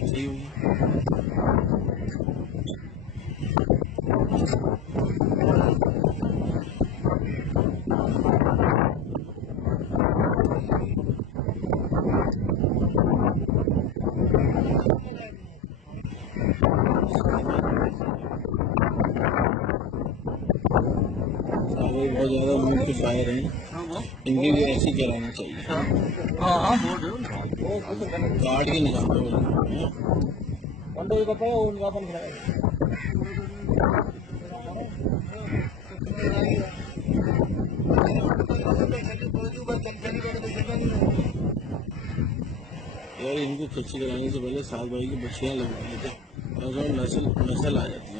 सही होगी। बहुत ज्यादा मूड पे फायर हैं, इनकी भी ऐसी चलाना चाहिए। काट के निकालते हैं यार। इनको खस्सी कराने से पहले 7 भाई की बच्चियां लगवा लेते और नस्ल आ जाती है।